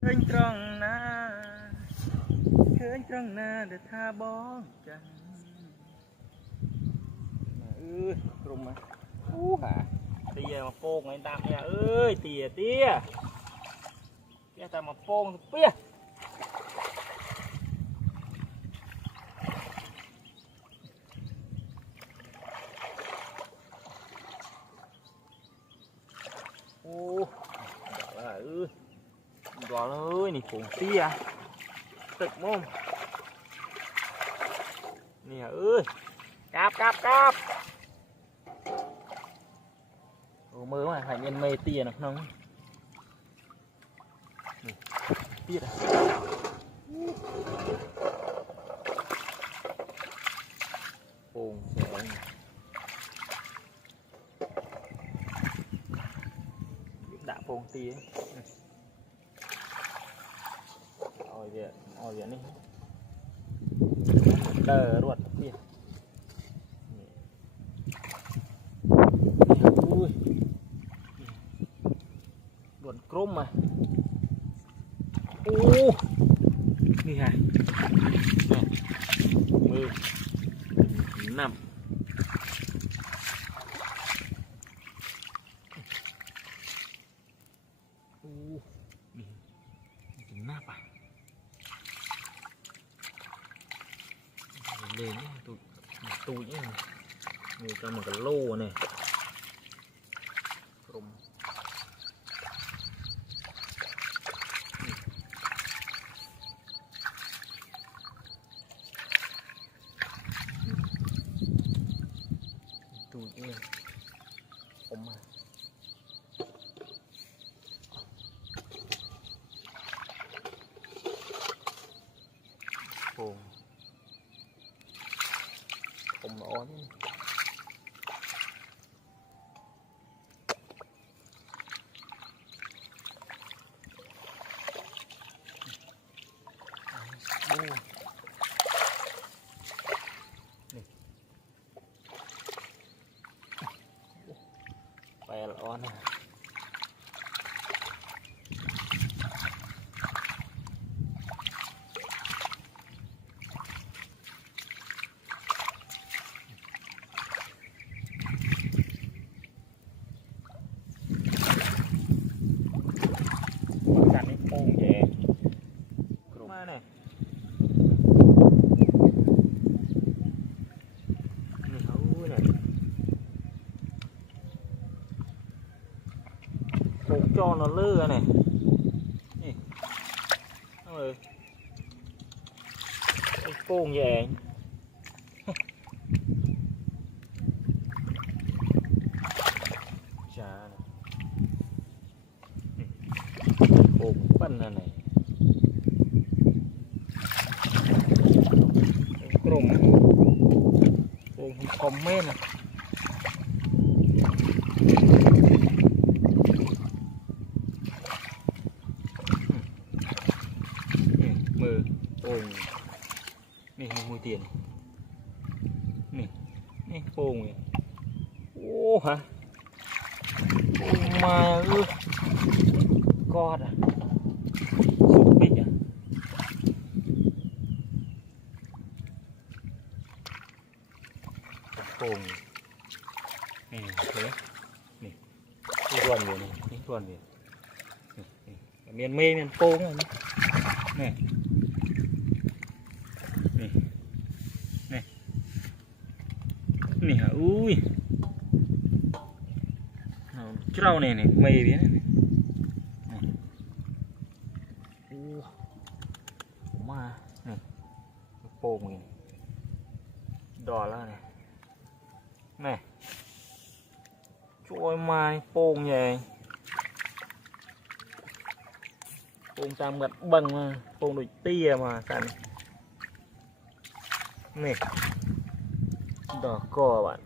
เคยตรงหน้าเคยตรงหน้าเดือดท่าบ้องจังกลุ่มมาหาเตียมาโป่งไอ้ตามเนี่ยเตียเตียตามมาโป่งเปี้ยโอ้ก่อนเลยนี่ฝูงเตี้ยตึกมุมนี่กราบโอ้มือมาหายเงินเมย์เตี้ยนะน้องนี่เตี้ยฝูงเสียงด่าฝูงเตี้ยเอาอย่างนี้เตอรวดเตี้ยด่วนกลุ่มมาโอ้นี่ไงมือนำโอ้นี่ถึงหน้าปะเลยนี่ตูเนี่ยมีกันเหมือนกันโล่เนี่ยกลมตูเนี่ยผมมาโป่งผมร้อนไปร้อนนะการนี้โป่งแย่มาเนี่ยนี่เขาเนี่ยโป่งจอnó lư nàyนี่โป่งแย่จ้าโป่งปั้นอะไรกลุ่มโป่งคอมเมนต์มือโป่งนี่มือเตียนนี่โป่งเนี่ยโอ้ฮะโป่งมากอดอ่ะสุดปิดอ่ะโป่งนี่เห็นไหมนี่รวนอยู่นี่รวนอยู่เมียนเมย์เมียนโป่งอ่ะนี่นี่ฮะอุ้ยเจ้าเนี่ยเมย์bien nàyมาเนี่ยโป่งนี่ดอแล้วเนี่ยนี่ช่วยมาโป่งใหญ่โป่งตามกัดบังมาโป่งโดยเตี้ยมาสันนี่ดอกกอบ้าน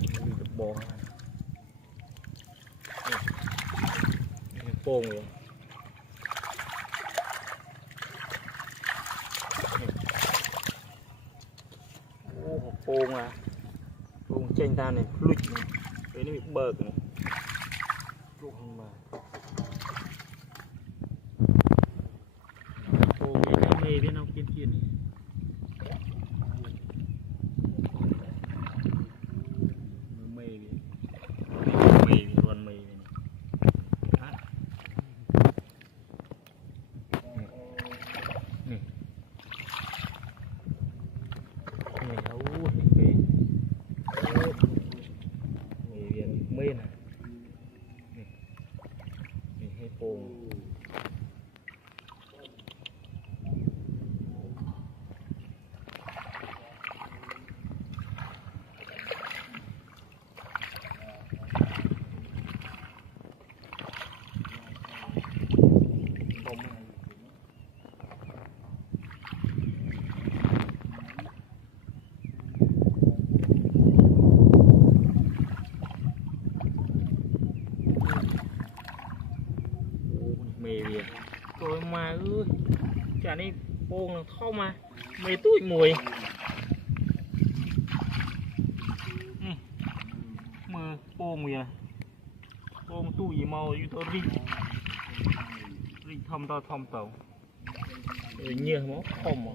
มีกระบอกนี่โป่งเลยโอ้โป่งอ่ะโป่งเจนตาเนี่ยพลุดนี่นี่เบิกนี่จุกมา ปูเมย์เวียตัวมาจากนี้โป่งเข้ามาเมย์ตุ้ยมวยมือโป่งเวียโป่งตุ้ยเมาอยู่ตัวริทอมต่อทอมเต่าเงี้ยมั้งคอม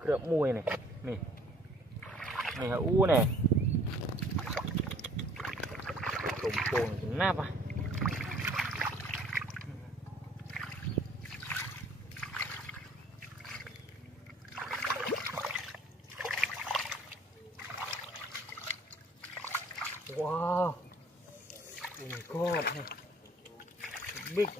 เครือบมวยนี่ฮะอู้นี่ตุ่มโป่งถึงหน้าปะว้าวโอ้ my god big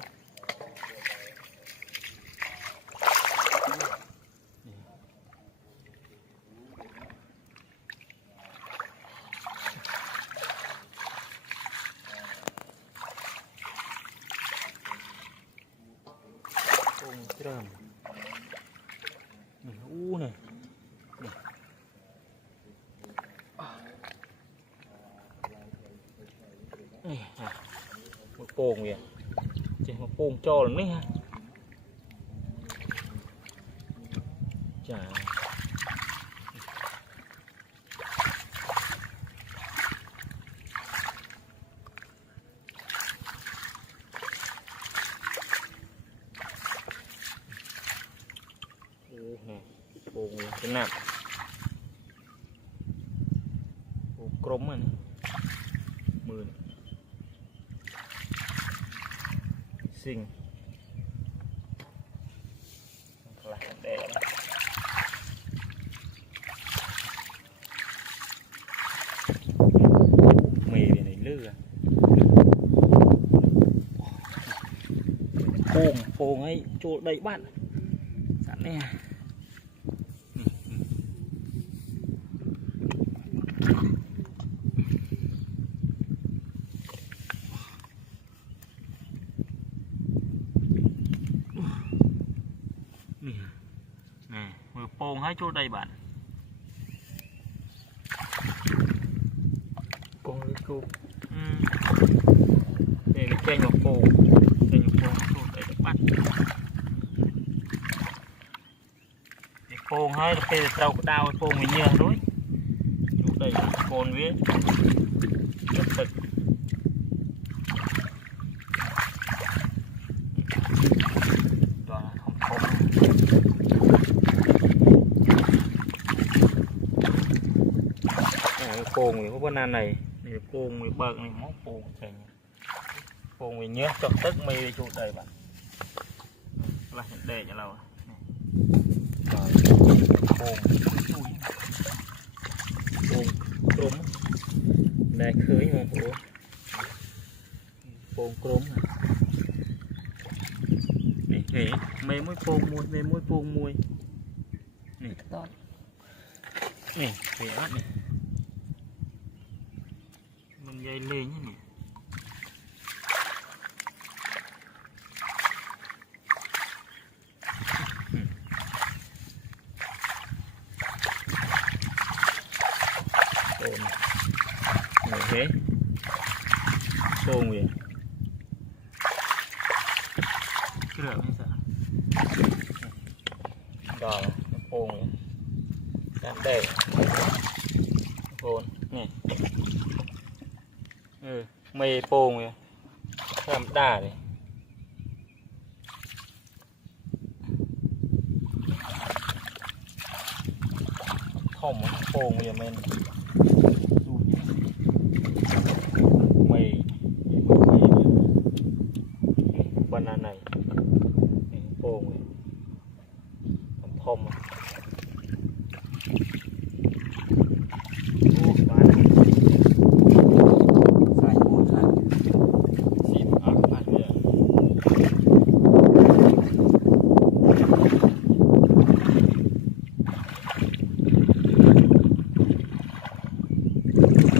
Trầm u này một pồn kìa chỉ một pồn cho là mấy ha chảปูเป็นหนักปูกลมอันนี้มือสิ่งหลักแดงมีในเลือดโป่งให้โจดđầy bạn sẵn nèโป่งให้chỗ đầy bạn con đi cô để chênh vào chỗ đầy bạnโป่งให้เป็นเราดาวโป่งมีเนื้อด้วยchỗ đầyโป่งvớiตึกตัวทำโป่งโป่งอยู่เพราะว่านาnàyนี่โป่งมีเบิกนี่มอโป่งใช่โป่งมีเนื้อจอกตึกมีchỗ đầy bạn là hiện đề choเราโป่งกลมได้เคยมาโป่งกลมนี่เห็นเมย์มุ้ยโป่งมวยเมย์มุ้ยโป่งมวยนี่ตอนนี่เห็นอ่ะนี่มันใหญ่เลยนี่thế xô nguyện cái rượu hay sao đỏ là phô nguyện đạn đề phôn nè mê phô nguyện làm đà này ท่อมโป่งอย่าแม่นดูไม่บานาไหนโป่งท่อมโอ้มาใส่หมดแล้วสิบอันเนี่ย เ